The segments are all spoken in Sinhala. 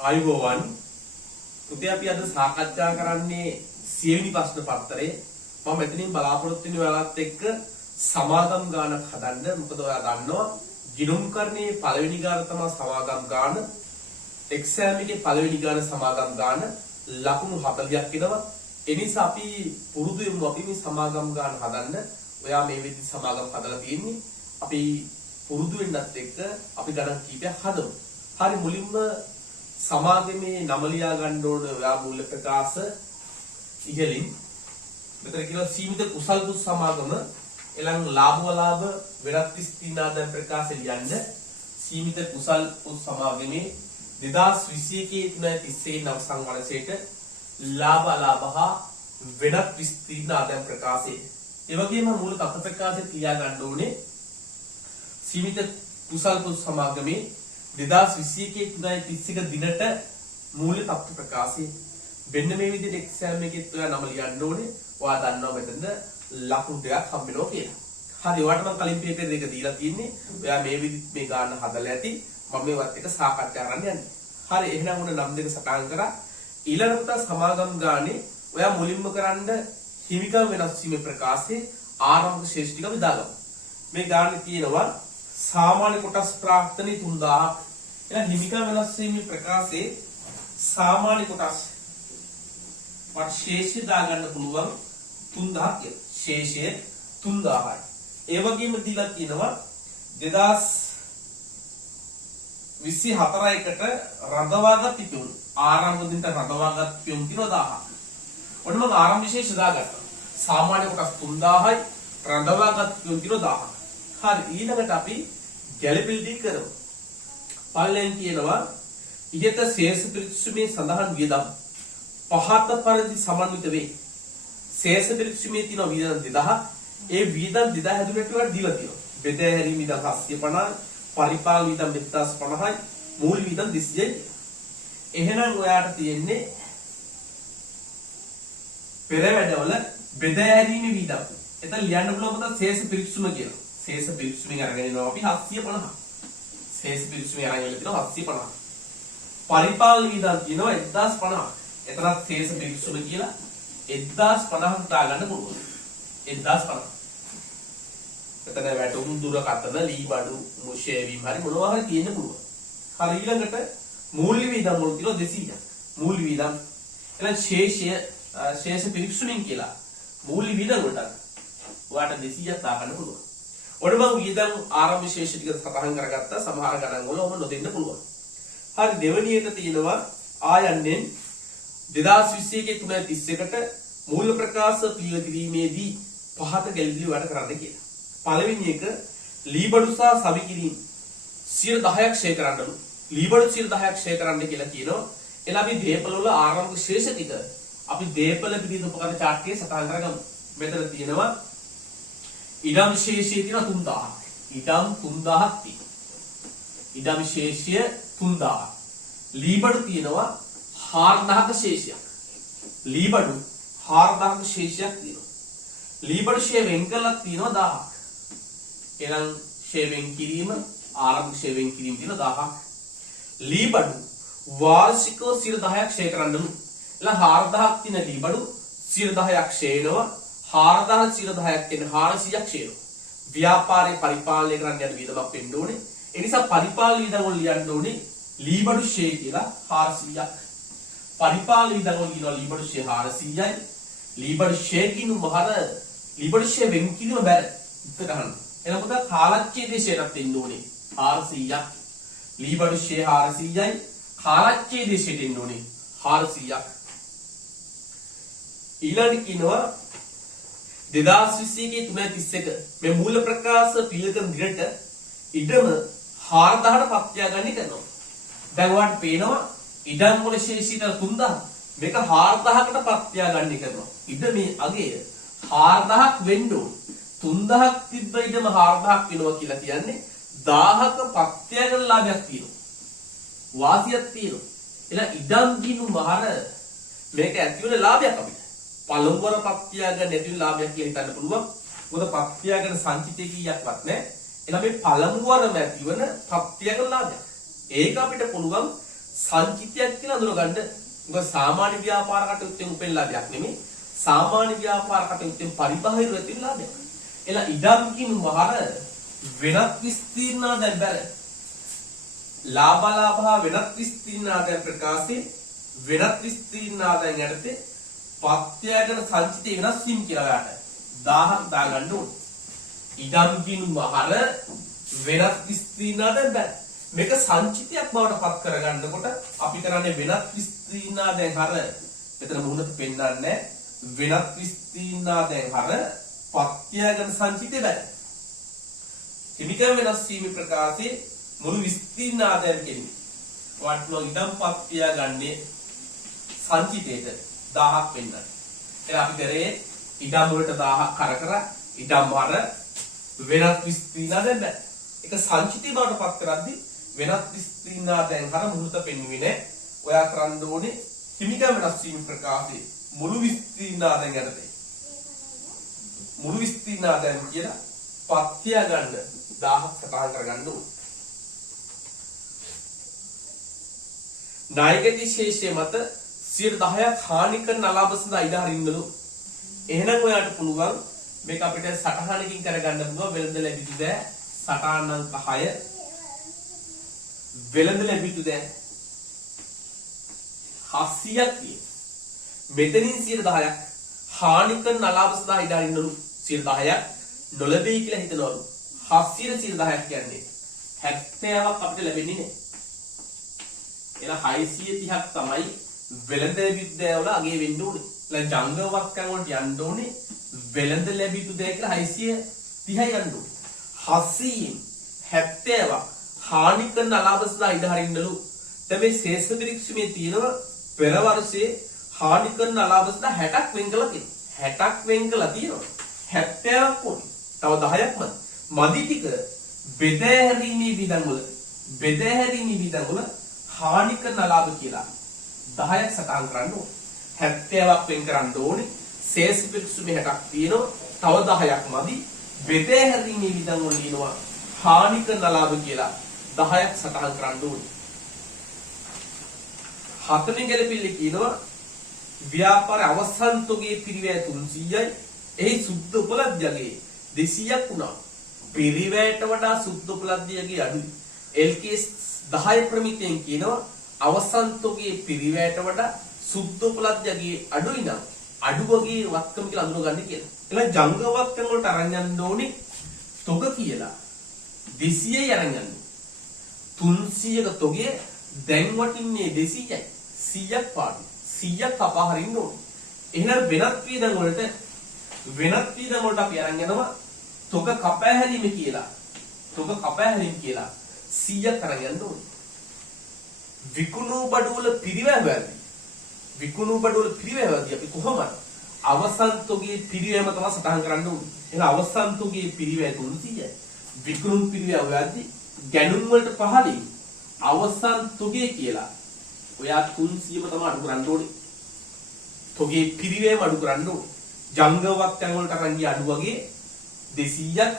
ආයුබෝවන් පුතේ අපි අද සාකච්ඡා කරන්නේ 100 වෙනි ප්‍රශ්න පත්‍රයේ මම මෙතනින් බලාපොරොත්තු වෙන ඔයාලත් එක්ක සමාගම් ගානක් හදන්න. මොකද ඔයා දන්නවා ගිණුම්කරණයේ පළවෙනි ගාන තමයි සමාගම් ගාන. එක්සෑම් එකේ පළවෙනි ගාන සමාගම් ගාන ලකුණු 40ක් එනවා. ඒ නිසා අපි පුරුදු වෙමු අපි මේ සමාගම් ගාන හදන්න. ඔයා මේ විදිහට සමාගම් හදලා තියෙන්නේ. අපි පුරුදු වෙන්නත් එක්ක අපි ගණන් කීපයක් හදමු. හරි මුලින්ම සමාගමේ නම ලියා ගන්න ඕන ඔයා මූල ප්‍රකාශ ඉහළින් මෙතන කියනවා සීමිත කුසල් කුස් සමාගම එලං ලාභ වලාභ වෙනත් ස්ථීනාදන් ප්‍රකාශ ලියන්න. සීමිත කුසල් කුස් සමාගමේ 2021 330 නව සංවර්ෂයට ලාභ අලාභ හා වෙනත් ස්ථීනාදන් ප්‍රකාශය. ඒ වගේම මූල තත්ත්ව ප්‍රකාශය තියා ගන්න ඕනේ සීමිත කුසල් කුස් සමාගමේ 2021 31 දිනට මූල්‍ය තත්ත්ව ප්‍රකාශය. වෙන්න මේ විදිහට එක්සෑම් එකෙත් ඔයා නම ලියන්න ඕනේ. ඔයා දන්නවා මෙතන ලකුණු දෙකක් හම්බ වෙනවා කියලා. හරි ඔයාලට මම කලින් පේපර් දෙක දීලා තියෙන්නේ. ඔයා මේ විදිහට මේ ගාන හදලා ඇති. මම මේවත් එක සාකච්ඡා කරන්න යන්නේ. හරි එහෙනම් උන නම් දෙක සටහන් කරා. ඊළඟට සමාගම් ගානේ ඔයා මුලින්ම කරන්න හිමිකම් වෙනස් වීමේ ප්‍රකාශයේ ආරම්භක ශේෂ ටික විදාගමු. මේ ගානේ තියෙනවා सामान्य कोटस प्राप्तनी 3000 එන හිමිකම් වෙනස් වීමේ ප්‍රකාශයේ සාමාන්‍ය කොටස් වට ශේෂය දාගන්න පුළුවන් 3000 කියලා. ශේෂය 3000යි. ඒ වගේම දීලා තියෙනවා 2024කට රඳවාගත් පියුම් ආරම්භ දිනට රඳවාගත් පියුම් 1000. ඔන්න මම ආරම්භ විශේෂ දාගත්තා. සාමාන්‍ය කොටස් 3000යි රඳවාගත් පියුම් 1000. හරි ඊළඟට අපි ගැළපෙල්ටි කරමු. පළවෙනි කියනවා ඉහත ශේෂ පරික්ෂමේ සඳහන් වියදම් පහත පරිදි සමන්විත වේ. ශේෂ පරික්ෂමේ තියෙන වියදම් 2000. ඒ වියදම් 2000 හැදුනට වල දීලා තියෙනවා. බෙදා හැරීම වියදම් 750, පරිපාලන වියදම් 1050යි, මූල්‍ය වියදම් 200යි. එහෙනම් ඔයාට තියෙන්නේ පෙර වැඩවල බෙදා හැරීම වියදම්. එතන ලියන්න පුළුවන් මොකද ශේෂ පරික්ෂම කියලා. ශේෂ පරික්ෂමෙන් අරගෙන ඉනවා අපි 750. ශේෂ පරික්ෂමෙන් අරගෙන ඉනවා 750. පරිපාලන වියදම් කියනවා 1050. එතනත් ශේෂ පරික්ෂම කියලා 1050ක් දාගන්න පුළුවන්. 1050. එතන වැටුම් දුරකථන ලී බඩු මුෂේවීම හරි මොනවා හරි තියෙන්න පුළුවන්. හරි ඊළඟට මූල්‍ය වියදම් වල තියෙනවා 200ක්. මූල්‍ය වියදම් එහෙනම් ශේෂ පරික්ෂමෙන් කියලා මූල්‍ය වියදම් වලට ඔයාලට 200ක් දාගන්න පුළුවන්. ඔන්න මම වියදම් ආරම්භ ශේෂ ටික සටහන් කරගත්තා. සමහර ගණන් වල ඔම නොදෙන්න පුළුවන්. හරි දෙවෙනි එක තියෙනවා ආයන්නේ 2021 331කට මූල්‍ය ප්‍රකාශ පිළිවෙල කිරීමේදී පහත ගැළපී වැඩ කරන්න කියලා. පළවෙනි එක ලීබඩු සහ සමිකිරීම 10%ක් ෂෙයා කරන්නලු. ලීබඩු 10%ක් ෂෙයා කරන්න කියලා කියනවා. එළ අපි දීපල වල ආරම්භ ශේෂ ටික අපි දීපල පිළිද උපකරණ chart එකේ සටහන් කරගමු. මෙතන තියෙනවා ඉඩම් ශේෂය තියෙන 3000. ඉඩම් 3000ක් තියෙනවා. ඉඩම් ශේෂය 3000. ලීබඩු තියෙනවා 4000ක ශේෂයක්. ලීබඩු 4000ක ශේෂයක් තියෙනවා. ලීබඩු ෂේ වෙන් කළක් තියෙනවා 1000ක්. එහෙනම් ෂේ වෙන් කිරීම ආරම්භ ෂේ වෙන් කිරීම තියෙන 1000ක්. ලීබඩු වාර්ෂිකව 10%ක් ෂේ කරන්නලු. එහෙනම් 4000ක් තියෙන ලීබඩු 10%ක් ෂේ වෙනවා. 4000 10%ක් කියන්නේ 400ක් ෂේර්. ව්‍යාපාරේ පරිපාලනය කරන්න යන වියදමක් වෙන්න ඕනේ. ඒ නිසා පරිපාලන වියදම් වල ලියන්න ඕනේ ලීබඩු ෂේ කියලා 400ක්. පරිපාලන වියදම් වල කියනවා ලීබඩු ෂේ 400යි. ලීබඩු ෂේ කිනු මහර ලීබඩු ෂේ වෙන් කිරීම බැර. ඉත ගන්න. එනකොට කාලච්ඡේදයේ ෂේටක් දෙන්න ඕනේ 400ක්. ලීබඩු ෂේ 400යි. කාලච්ඡේදයේ ෂේට දෙන්න ඕනේ 400ක්. ඊළඟ කියනවා 2021 331 මේ මූල ප්‍රකාශ පිළිකරන දිනට ඉඩම 4000ට පත්‍යාගන්නේ කරනවා. දැන් ඔයාලට පේනවා ඉඩම් වල ශේෂිත 3000 මේක 4000කට පත්‍යාගන්නේ කරනවා. ඉඩ මේ අගය 4000ක් වෙන්න ඕන. 3000ක් තිබ්බ ඉඩම 4000ක් වෙනවා කියලා කියන්නේ 1000ක පත්‍යාගන ලාභයක් තියෙනවා. වාසියක් තියෙනවා. එලා ඉඩම් කිනු මහර මේක ඇති වෙන ලාභයක් අපිට. පළමුවර පත්‍යාගන නැති ලාභයක් කියලා හිතන්න පුළුවන්. මොකද පත්‍යාගන සංචිතය කීයක්වත් නැහැ. එහෙනම් මේ පළමුවරම ඇතිවන පත්‍යාගන ලාභයක්. ඒක අපිට පුළුවන් සංචිතයක් කියලා අඳුරගන්න. මොකද සාමාන්‍ය ව්‍යාපාර කටයුත්තෙන් උපෙන ලාභයක් නෙමෙයි. සාමාන්‍ය ව්‍යාපාර කටයුත්තෙන් පරිබාහිර වෙතින් ලාභයක්. එලා ඉඩම් කින් වහර වෙනත් විස්තීර්ණාදයන් බැල. ලාභ වෙනත් විස්තීර්ණාදයන් ප්‍රකාශයේ වෙනත් විස්තීර්ණාදයන් යටතේ පත්‍යයන සංචිතය වෙනස් වීම කියලා ඔයාලට 1000ක් දාගන්න ඕනේ. ඉඩම් කින් වහර වෙනත් විස්තීර්ණාදයන් බැල. මේක සංචිතයක් බවට පත් කරගන්නකොට අපි කරන්නේ වෙනත් විස්තීර්ණාදයන් හර මෙතන මුහුණට පෙන්නන්නේ වෙනත් විස්තීර්ණාදයන් හර පත්‍යයන් සංචිතය බැල. හිමික වෙනස් වීම ප්‍රකාශයේ මුළු විස්තීර්ණාදයන් කියන්නේ වටනෝ ඉඩම් පත්‍ය ගන්නේ සංචිතයට 1000ක් වෙන්නයි. එහෙනම් අපි කරේ ඉඩම් වලට 1000ක් කර ඉඩම් වල වෙනත් විස්තීර්ණාදයන් බැල. ඒක සංචිතය බවට පත් කරද්දී වෙනත් විස්තීර්ණාදයන් හර මුහුණට පෙන්වන්නේ නැහැ. ඔයා කරන්න ඕනේ හිමික වෙනස් වීම ප්‍රකාශයේ මුළු විස්තීර්ණාදයන් යටතේ මුළු විස්තීර්ණාදයන් කියලා පත්‍ය ගන්න 1000ක් සටහන් කරගන්න ඕනේ. නායකදී ශේෂයේ මත 10% හානි කරන අලාභ සඳහා ඉඩ හරින්නලු. එහෙනම් ඔයාලට පුළුවන් මේක අපිට සටහනකින් කරගන්න පුළුවන් වෙළඳ ලැබිතු ද සටහන් අංක 6 වෙළඳ ලැබිතු ද 700ක් තියෙන. මෙතනින් 10%ක් හානි කරන අලාභ සඳහා ඉඩ හරින්නලු 10%ක් නොලැබෙයි කියලා හිතනවලු. 700 කියන්නේ 70ක් අපිට ලැබෙන්නේ නැහැ. එහෙනම් 630ක් තමයි වෙළඳ විද්‍යාව වල අගේ වෙන්න ඕනේ. එහෙනම් ජංගවක්කම් වලට යන්න ඕනේ වෙළඳ ලැබිතු දෙය කියලා 630යි යන්න ඕනේ. 770ක් හානි කරන අලාභ සඳහා ඉඩ හරින්නලු. දැන් මේ ශේෂ පරීක්ෂණයේ තියෙනවා පෙර වර්ෂයේ හානි කරන අලාභ සඳහා 60ක් වෙන් කළා තියෙනවා. 60ක් වෙන් කළා තියෙනවා. 70ක් ඕනේ. තව 10ක් මදි ටික බෙදහැරීමේ විධංග වල හානි කරන ලාභ කියලා 10ක් සටහන් කරන්න ඕනේ. 70ක් වෙන් කරන්න ඕනේ. ශේෂ පිරික්සුමේ 60ක් තියෙනවා. තව 10ක් මදි. බෙදහැරීමේ විධංග වල ඉනවා හානි කරන ලාභ කියලා 10ක් සටහන් කරන්න ඕනේ. හතරෙන් ගැලපෙන්නේ කියනවා ව්‍යාපාර අවසන් තොගේ පිරිවැය 300යි. එහි සුද්ධ උපලබ්ධයගේ 200ක් වුණා. පිරිවැයට වඩා සුද්ධ උපලබ්ධියගේ අඩුයි. LKS 10 ප්‍රමිතියෙන් කියනවා අවසන් තොගේ පිරිවැයට වඩා සුද්ධ උපලබ්ධියගේ අඩුයි නම් අඩු වගේ වත්කම කියලා අඳුනගන්න කියලා. එහෙනම් ජංග වත්කම වලට අරන් යන්න ඕනේ තොග කියලා 200යි අරන් යන්න. 300ක තොගේ දැන් වටින්නේ 200යි. 100ක් පාඩු. 100ක් කපා හරින්න ඕනේ. එහෙනම් වෙනත් වියදම් වලට අපි අරන් යනවා තොග කපා හැරීම කියලා. තොග කපා හැරීම කියලා 100ක් අරන් යන්න ඕනේ. විකුණු බඩු වල පිරිවැයවදී අපි කොහොමද අවසන් තොගේ පිරිවැයම තමයි සටහන් කරන්න ඕනේ. එහෙනම් අවසන් තොගේ පිරිවැය 300යි. විකුණු පිරිවැයවදී ගැනුම් වලට පහළින් අවසන් තොගේ කියලා ඔයා 300ම තමයි අඩු කරන්න ඕනේ. තොගේ පිරිවැයම අඩු කරන්න ඕනේ. ජංගවක්යන් වලට අරන් ගිය අඩු වගේ 200ක්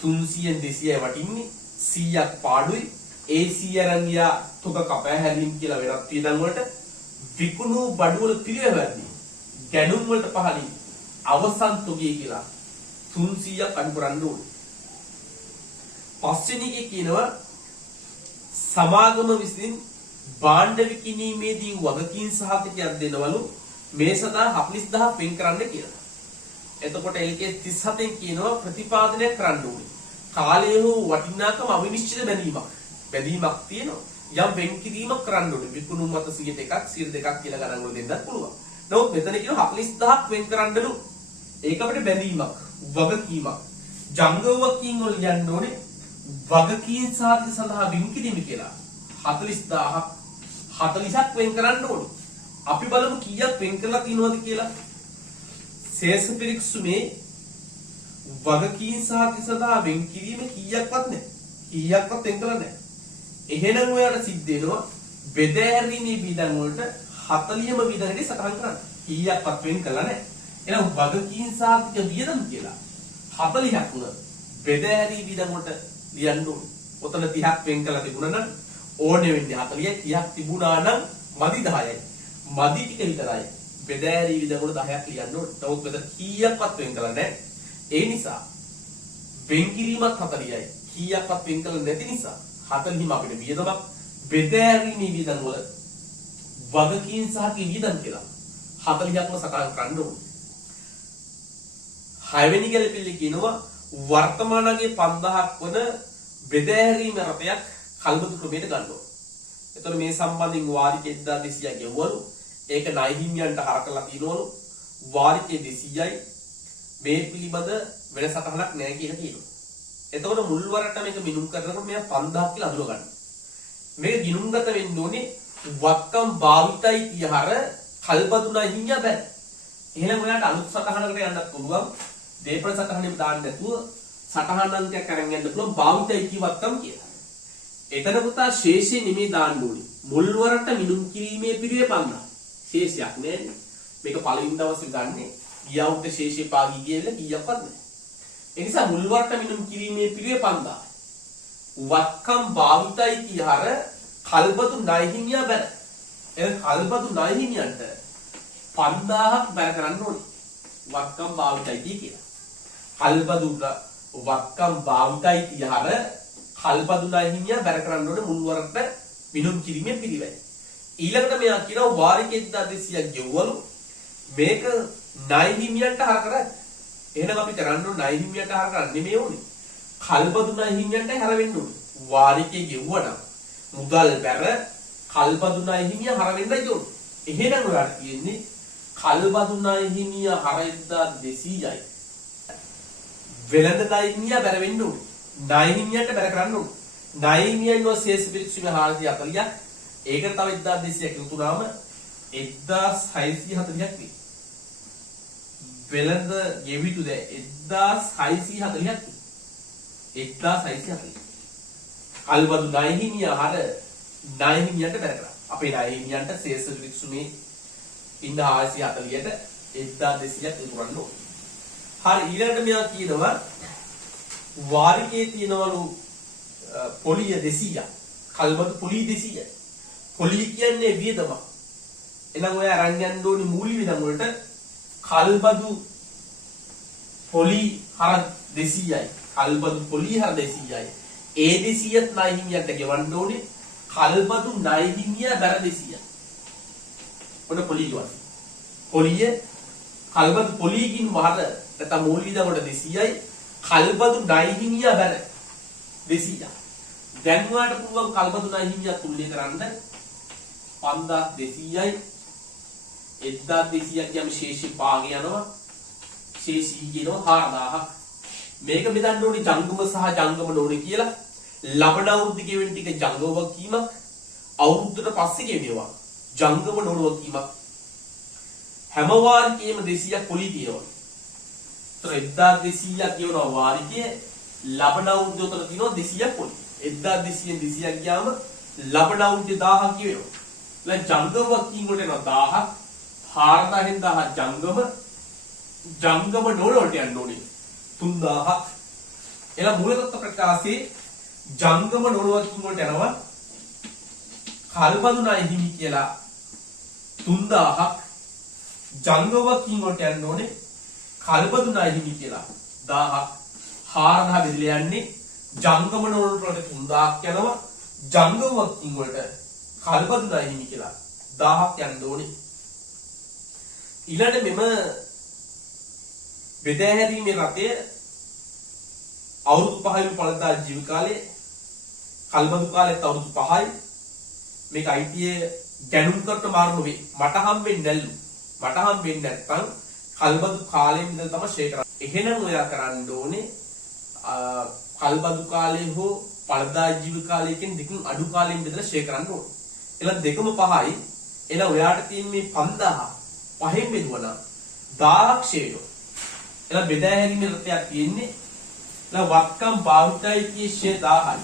300න් 200යි වටින්නේ 100ක් පාඩුයි. ඒ 100 අරන් ගියා තොග කපා හැරීම කියලා වෙනත් වියදම් වලට විකුණු බඩු වල පිරිවැයවදී ගැනුම් වලට පහළින් අවසන් තොගේ කියලා 300ක් අඩු කරන්න ඕනේ. පස්වෙනි එකේ කියනවා සමාගම විසින් භාණ්ඩ විකිණීමේදී වගකීම් සහතිකයක් දෙනවලු මේ සඳහා 40000 වෙන් කරන්න කියලා. එතකොට LKS 37න් කියනවා ප්‍රතිපාදනය කරන්න ඕනේ. කාලය හෝ වටිනාකම අවිනිශ්චිත බැඳීමක් තියෙනවා. යම් වෙන් කිරීමක් කරන්න ඕනේ. විකුණුම් මත 100%ක් 2% කියලා ගණන් වල දෙන්නත් පුළුවන්. නමුත් මෙතන කියනවා 40000ක් වෙන් කරන්නලු. ඒක අපිට බැඳීමක්, වගකීමක්. ජංගවකින් වල යන්න ඕනේ වගකීම් සාධක සඳහා වෙන් කිරීම කියලා. 40ක් වෙන් කරන්න ඕනේ. අපි බලමු කීයක් වෙන් කරලා තියෙනවද කියලා. ශේෂ පිරික්සුමේ වගකීම් සාධක සඳහා වෙන් කිරීම කීයක්වත් නැහැ. කීයක්වත් වෙන් කරලා නැහැ. එහෙනම් ඔයාලට සිද්ධ වෙනවා බෙදෑරීමේ වියදම් වලට 40ම වියදමේ සටහන් කරන්න. කීයක්වත් වෙන් කරලා නැහැ. එහෙනම් වගකීම් සාධක වියදම් කියලා 40ක් වුණා. බෙදෑරී වියදම් වලට ලියන්න ඕනේ. ඔතන 30ක් වෙන් කරලා තිබුණා නම් ඕනේ වෙන්නේ 40යි 30ක් තිබුණා නම් මදි 10යි. මදි ටික විතරයි. බෙදෑරි විදගුණ 10ක් ලියන්න ඕනේ. නමුත් මෙතන කීයක්වත් වෙන් කළා නැහැ. ඒ නිසා වෙන් කිරීමත් 40යි. කීයක්වත් වෙන් කළා නැති නිසා 40ම අපිට වියදමක් බෙදෑරීමේ වියදම් වල වගකීම් සහ වියදම් කියලා 40ක්ම සටහන් කරන්න ඕනේ. 6 වෙනි ගැලපෙල්ලේ කියනවා වර්තමානයේ 5000ක් වන බෙදෑරීම රටයක් කල්බතු ක්‍රමයට ගන්න ඕනේ. එතකොට මේ සම්බන්ධයෙන් වාරික 1200ක් ගෙවවලු. ඒක නයිහිමියන්ට හර කරලා තියනවලු. වාරිකේ 200යි මේ පිළිබඳ වෙන සටහනක් නැහැ කියලා කියනවා. එතකොට මුල් වරට මේක මිනුම් කරනකොට මෙයා 5000ක් කියලා අඳුර ගන්න. මේක ගිනුම්ගත වෙන්න ඕනේ වක්කම් භාවිතයි තියහර කල්බතු නයිහිමිය බෑ. එහෙනම් ඔයාලට අලුත් සටහනකට යන්නත් පුළුවන්. දේපල සටහනෙම දාන්න නැතුව සටහන් අංකයක් අරන් යන්න පුළුවන් භාවිතයි කිව්වක්කම් කියලා. එතන පුතා ශේෂය නෙමෙයි දාන්න ඕනේ. මුල් වරට මිනුම් කිරීමේ පිළිවෙල 5000. ශේෂයක් නෑනේ. මේක පළවෙනි දවසේ ගන්නෙ ගියවුත් ශේෂේ පාගී කියලා කීයක්වත් නෑ. ඒ නිසා මුල් වරට මිනුම් කිරීමේ පිළිවෙල 5000. වක්කම් භාවිතයි තියහර කල්බතු නයිහිමියා බැල. එහෙනම් කල්බතු නයිහිමියන්ට 5000ක් බැල කරන්න ඕනේ. වක්කම් භාවිතයි කියලා. කල්බතු වක්කම් භාවිතයි තියහර කල්බතු නයිහිමියා බැල කරන්න ඕනේ මුල් වරට මිනුම් කිරීමේ පිළිවෙල. ඊළඟට මෙයා කියනවා වාරික 1200ක් ගෙවවලු. මේක නයිහිමියන්ට හර කරා. එහෙනම් අපි කරන්න ඕනේ නයිහිමියට හර කරන්න නෙමෙයි ඕනේ. කල්බතු නයිහිමියන්ට හර වෙන්න ඕනේ. වාරිකේ ගෙවුවනම් මුදල් බැර කල්බතු නයිහිමිය හර වෙන්නයි ඕනේ. එහෙනම් ඔයාලට තියෙන්නේ කල්බතු නයිහිමිය හර 1200යි. වෙළඳ නයිහිමිය බැර වෙන්න ඕනේ. නයිහිමියන්ට බැර කරන්න ඕනේ. නයිහිමියන්ව ශේෂ පිරික්සීම 440ක්. ඒකට තව 1200ක් එකතු වුණාම 1640ක් වෙයි. වෙළඳ ගෙවිතු දැ 1640ක් 1640. කල්බතු නයිහිමිය හර නයිහිමියන්ට බැර කරා. අපේ නයිහිමියන්ට ශේෂ පිරික්සීමේ ඉන්න 440ට 1200ක් එකතු කරන්න ඕනේ. හරි ඊළඟට මෙයා කියනවා වාරිකේ තියෙනවලු පොලිය 200ක්. කල්බතු පොලිය 200යි. පොලිය කියන්නේ වියදම. එහෙනම් ඔය අරන් යන්න ඕනි මූලික වියදම් වලට කල්බතු පොලි හර 200යි. කල්බතු පොලි හර 200යි. ඒ 200ත් නයිහිමියට ගෙවන්න ඕනේ. කල්බතු නයිහිමිය බැර 200යි. ඔන්න පොලි ගියවා. පොලිය කල්බතු පොලියකින් වහර නැත්නම් මූලික වියදම් වලට 200යි. කල්බතු නයිහිමිය බැර 200යි. දැන් ඔයාලට පුළුවන් කල්බතු නයිහිමිය තුල්ලේ කරන්න 5200යි 1200ක් යම් ශේෂි පාග යනවා. ශේෂි කියනවා 4000ක්. මේක බෙදන්න ඕනේ ජංගම සහ ජංගම නොනේ කියලා. ලබන අවුරුද්ද ගෙවෙන ටික ජංගම වගකීමක්. අවුරුද්දට පස්සේ ගෙවෙනවා ජංගම නොන වගකීමක්. හැම වාරිකයේම 200ක් පොලි තියෙනවා. ඒතර 1200ක් ගෙවනවා වාරිකයේ ලබන අවුරුද්ද උතර තියෙනවා 200ක් පොලි. 1200න් 200ක් ගියාම ලබන අවුරුද්දේ 1000ක් ගෙවෙනවා. දැන් ජංගම වගකීම් වලට එනවා 1000ක්. 4000න් 1000 ජංගම නොන වලට යන්න ඕනේ 3000ක්. එලා මූලතත්ත්ව ප්‍රකාශයේ ජංගම නොන වගකීම් වලට යනවා කල්බතු නයිහිමි කියලා 3000ක්. ජංගම වගකීම් වලට යන්න ඕනේ කල්බතු නයිහිමි කියලා 1000ක්. 4000 බෙදලා යන්නේ ජංගම නොන වලට 3000ක් යනවා. ජංගම වගකීම් වලට කල්බතු නයිහිමි කියලා 1000ක් යන්න ඕනේ. ඊළඟ මෙම බෙදෑහැරීමේ රටය අවුරුදු 5යි පළදා ජීව කාලේ කල්බතු කාලෙත් අවුරුදු 5යි. මේක අයිතිය දැනුම් කරට මාරු නෙවෙයි. මට හම්බෙන්නේ නැල්ලු. මට හම්බෙන්නේ නැත්නම් කල්බතු කාලේ ඉඳන් තමයි ෂේ කරන්නේ. එහෙනම් ඔයා කරන්න ඕනේ කල්බතු කාලේ හෝ පළදා ජීව කාලයකින් දෙකකින් අඩු කාලෙකින් බෙදලා ෂේ කරන්න ඕනේ. එලා දෙකම 5යි. එලා ඔයාට තියෙන මේ 5000 පහෙන් බෙදුවා නම් 1000ක් ෂේය. එලා බෙදෑහැරීමේ රටයක් තියෙන්නේ. එලා වත්කම් භාවිතයි කී ෂේ 1000යි.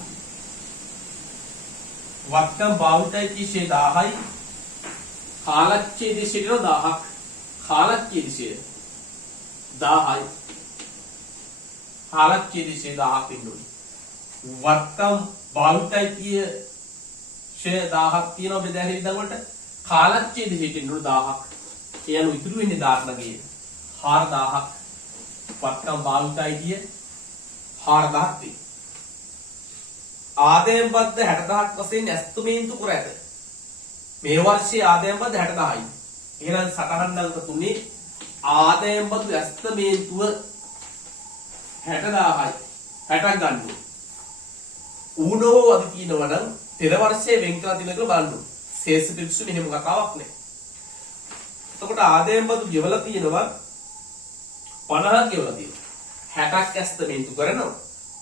වත්කම් භාවිතයි කී ෂේ 1000යි. කාලච්ඡේදයේ ෂේ 1000ක්. කාලච්ඡේදයේ ෂේ 1000යි. කාලච්ඡේදයේ ෂේ 1000ක් ඉන්නවා. වත්කම් භාවිතයි කී ෂෙයා 1000ක් තියෙනවා බෙදාහැරි වියදම් වලට. කාලච්ඡේද හිටින්න 1000ක්. ඒ අනුව ඉතුරු වෙන්නේ දාර්ණගේ 4000ක්. වත්කම් භාවිතයි කිය 4000ක් තියෙනවා. ආදායම් බද්ද 60000ක් වශයෙන් ඇස්තමේන්තු කර ඇත. මේ වර්ෂයේ ආදායම් බද්ද 60000යි. එහෙනම් සටහන් අංක 3 ආදායම් බදු ඇස්තමේන්තුව 60000යි. 60ක් ගන්න ඕනේ. ඌනෝ අද කියනවා නම් පෙර වර්ෂයේ වෙන් කළ දින කියලා බලන්න. ශේෂ පිරිසු මෙහෙම කතාවක් නෑ. එතකොට ආදායම් බදු ගෙවලා තියෙනවා 50ක් ගෙවලා තියෙනවා. 60ක් ඇස්තමේන්තු කරනවා.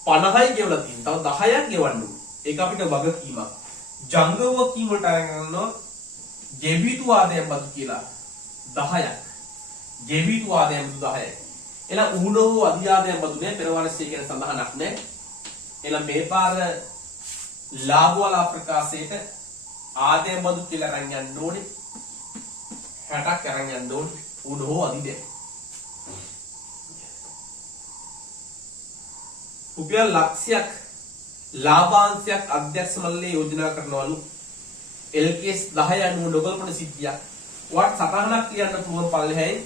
50යි ගෙවලා තියෙනවා. තව 10ක් ගෙවන්න ඕනේ. ඒක අපිට වගකීමක්. ජංගව කීම වලට අරන් ගන්නවා ගෙවිතු ආදායම් බදු කියලා 10ක්. ගෙවිතු ආදායම් බදු 10යි. එහෙනම් ඌනෝ අධි ආදායම් බදු නේ පෙර වර්ෂයේ කියන සඳහනක් නෑ. එහෙනම් මේ පාර ලාභ වල ප්‍රකාශයට ආදායම් බදු කියලා අරන් යන්න ඕනේ. 60ක් අරන් යන්න ඕනේ. ඌනෝ අධි දෙයක්. රුපියල් ලක්ෂයක් ලාභාංශයක් අධ්‍යක්ෂ මණ්ඩලය යෝජනා කරනවලු LKS 10 අනුව නොගලපන සිද්ධියක්. ඔයාට සටහනක් කියන්න පුළුවන් පල්ලෙහැයි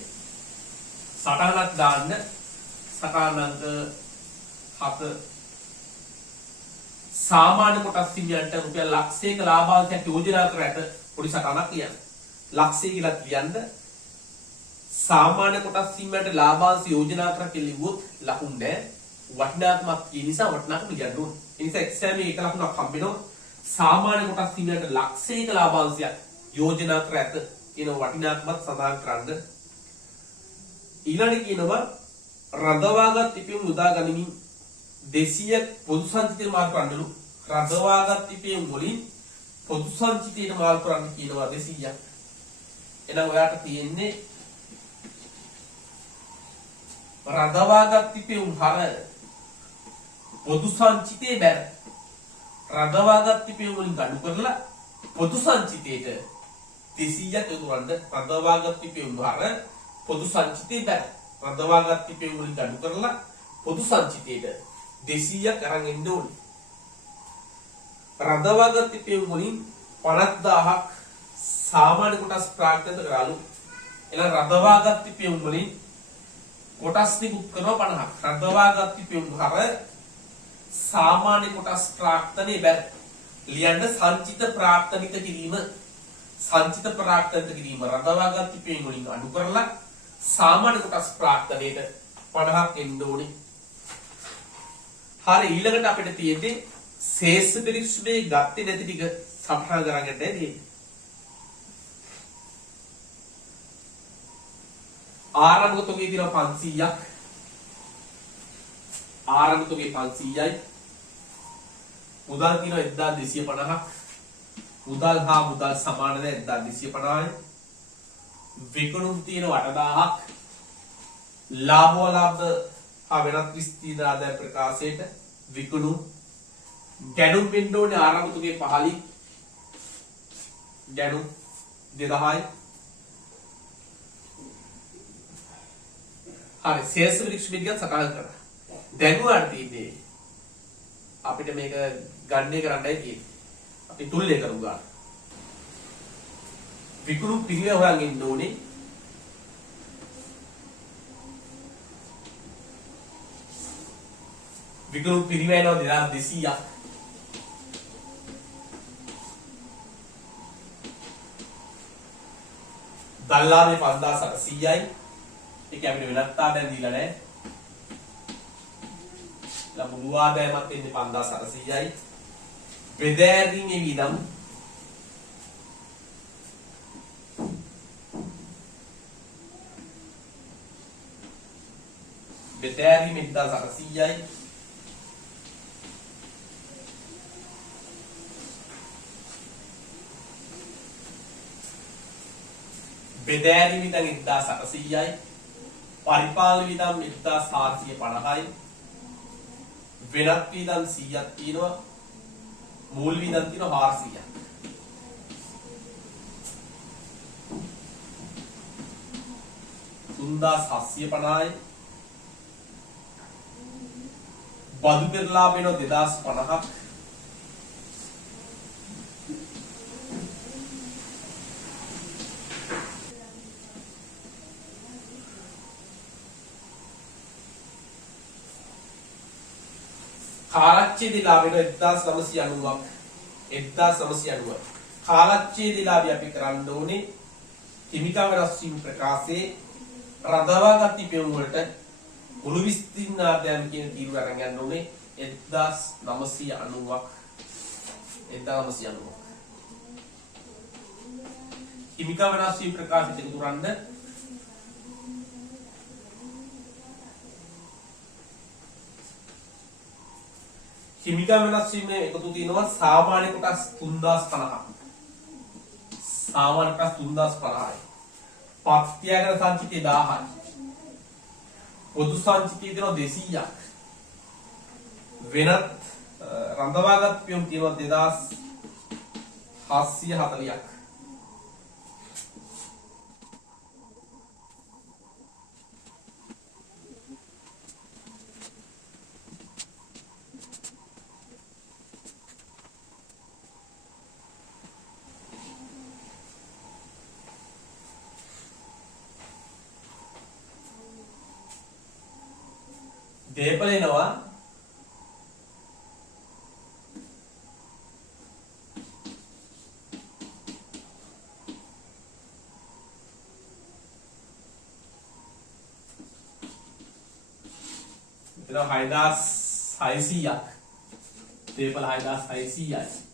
සටහනක් දාන්න. සටහන අංක 7 සාමාන්‍ය කොටස් හිමියන්ට රුපියල් ලක්ෂයක ලාභාංශයක් යෝජනා කර ඇත. පොඩි සටහනක් කියන්න. ලක්ෂය කියලා කියන්න සාමාන්‍ය කොටස් හිමියන්ට ලාභාංශ යෝජනා කර කෙලිවුවොත් ලකුණු නැහැ. වටිනාකමක් කියන නිසා වටිනාකම ගන්න ඕනේ. ඒ නිසා එක්සෑම් එකේ එක ලකුණක් හම්බෙනවා. සාමාන්‍ය කොටස් හිමියන්ට ලක්ෂයක ලාභාංශයක් යෝජනා කර ඇත කියන වටිනාකමත් සඳහන් කරන්න. ඊළඟට කියනවා රඳවාගත් ඉපයුම් යොදා ගනිමින් 200ක් පොදු සංචිතය මාර්ග කරන්නලු. රඳවාගත් ඉපයුම් වලින් පොදු සංචිතයට මාර්ග කරන්න කියනවා 200ක්. එහෙනම් ඔයාට තියෙන්නේ රඳවාගත් ඉපයුම් හර පොදු සංචිතේ බැර. රඳවාගත් ඉපයුම් වලින් ගඩු කරලා පොදු සංචිතයට 200ක් යොදවන්න. රඳවාගත් ඉපයුම් හර පොදු සංචිතේ බැර. රඳවාගත් ඉපයුම් වලින් ගඩු කරලා පොදු සංචිතයට 200ක් අරන් එන්න ඕනේ. රඳවාගත් ඉපයුම් වලින් 50000ක් සාමාන්‍ය කොටස් ප්‍රාග්ධත කරාලු. එහෙනම් රඳවාගත් ඉපයුම් වලින් කොටස් නිකුත් කරනවා 50ක්. රඳවාගත් ඉපයුම් හර සාමාන්‍ය කොටස් ප්‍රාර්ථනයේ බැර. ලියන්න සංචිත ප්‍රාර්ථනික කිරීම. සංචිත ප්‍රාර්ථනික කිරීම රඳවාගත් ඉපයුම් වලින් අඩු කරලා සාමාන්‍ය කොටස් ප්‍රාර්ථනයේට 50ක් එන්න ඕනේ. හරි ඊළඟට අපිට තියෙන්නේ ශේෂ පරික්ෂණයේ ගත්තේ නැති ටික සටහන් කරගන්න තියෙන්නේ. ආරම්භක තොගේ තියෙනවා 500ක්. ආරම්භක තොගේ 500යි. මුදල් තියෙනවා 1250ක්. මුදල් හා මුදල් සමාන ද 1250යි. විකුණුම් තියෙනවා 8000ක්. ලාභ හා වෙනත් විස්තීර්ණ ආදාය ප්‍රකාශයට විකුණුම් ගැනුම් වෙන්න ඕනේ ආරම්භක තොගේ 15යි. ගැනුම් 2000යි. හරි ශේෂ පරීක්ෂණ ටිකක් සටහන් කරා. දැනුවාට තියෙන්නේ අපිට මේක ගණනය කරන්නයි තියෙන්නේ. අපි තුල්ලේ කරමු ගන්න. විකුණුම් පිළිවෙල හොයන් ඉන්න ඕනේ. විකුණුම් පිළිවෙල එනවා 2200ක්. දල්ලානේ 5800යි. ඒක අපිට වෙනත් ආදායම් දීලා නැහැ. ලබු ආදායමත් එන්නේ 5800යි. බෙදාරීමේ වියදම් බෙදාරීමේ 1800යි. බෙදාරීම වියදම් 1800යි. පරිපාලන වියදම් 1450යි. වෙනත් වියදම් 100ක් තියෙනවා. මූල් වියදම් තියෙනවා 400ක්. තුන්දාස් 750යි. බදු පෙරලාභ වෙනවා 2050ක්. කාලච්ඡේදී ලාභ වෙනවා 1990ක් 1990 කාලච්ඡේදී ලාභය අපි කරන්න ඕනේ හිමිකා වෙනස් වීම ප්‍රකාශයේ රඳවාගත් ඉපැවුම් වලට මුළු විස්තීර්ණාර්ධයම කියන තීරුව අරන් යන්න ඕනේ 1990ක් 1990ක් හිමිකා වෙනස් වීම ප්‍රකාශයට එකතු කරන්න හිමිකා වෙනස් වීම එකතු තියෙනවා සාමාන්‍ය කොටස් 3050ක් සාමාන්‍ය කොටස් 3050යි පත්‍යාගන සංචිතය 1000යි පොදු සංචිතය තියෙනවා 200ක් වෙනත් රඳවාගත් පියුම් තියෙනවා 2740ක් දේපල එනවා මෙතන 6600ක් දේපල 6600යි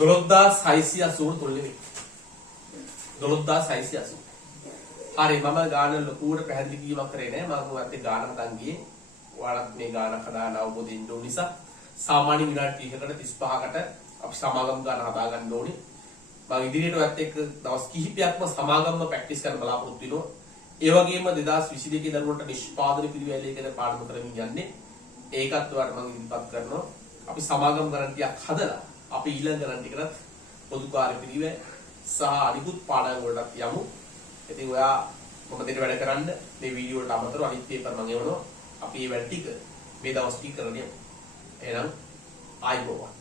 දොළොස්දාස් 680 තොල්ලෙමි 12680 හරි මම ගාන ලොකුවට පැහැදිලි කිරීමක් කරේ නෑ මම ඔයත් ගාන හදන් ගියේ ඔයාලත් මේ ගාන හදාන අවබෝධය ඉන්න ඕන නිසා සාමාන්‍ය විනාඩි 30කට 35කට අපි සමාගම් ගාන හදා ගන්න ඕනේ මම ඉදිරියට ඔයත් එක්ක දවස් කිහිපයක්ම සමාගම්ම ප්‍රැක්ටිස් කරන්න බලාපොරොත්තු වෙනවා ඒ වගේම 2022 දරුවන්ට නිෂ්පාදන පිළිවෙලේ කියන පාඩම කරමින් යන්නේ ඒකත් ඔයාලට මම ඉදිරිපත් කරනවා අපි සමාගම් ගණන්ටියක් හදලා අපි ඊළඟ ගණන්ටිකට පොදු කාර්ය පිළිවෙල සහ අනිකුත් පාඩම් වලට යමු. ඉතින් ඔයා මොකද වැඩ කරන්න මේ වීඩියෝ වලට අමතරව අනිත් පේපර් මම එවනවා. අපි මේ වැඩ ටික මේ දවස් ටික කරගෙන යමු. එහෙනම් ආයිබෝවන්.